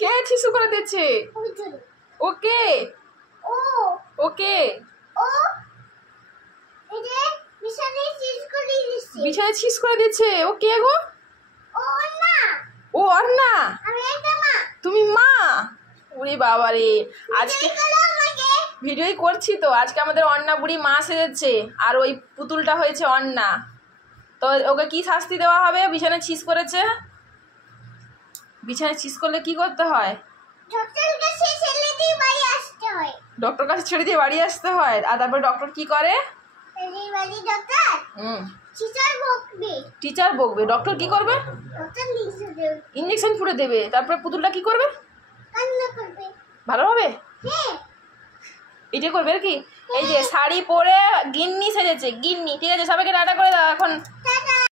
কে শিশু করে দিচ্ছে? ওকে ওকে বিছানায় শিস করে দিচ্ছে। ও কে গো? ও অর্ণা, তুমি মা? ওরে বাবা রে, আজকে ভিডিওই করছি তো। আজকে আমাদের অন্না বুড়ি মা সেজেছে, আর ওই পুতুলটা হয়েছে অন্না। তো ওকে কি শাস্তি দেওয়া হবে? বিছানায় ছিস করেছে। বিছানায় ছিস করলে কি করতে হয়? ডক্টর কাছে ছেড়ে দিয়ে বাড়ি আসতে হয়। আর তারপর ডক্টর কি করে? টিচার বকবে। ডক্টর কি করবে? ইঞ্জেকশন পুরে দেবে। তারপরে পুতুলটা কি করবে? ভালো হবে। এটা করবে আর কি। এই যে শাড়ি পরে গিন্নি সেজেছে, গিন্নি। ঠিক আছে, সবাইকে টাটা করে দাও এখন।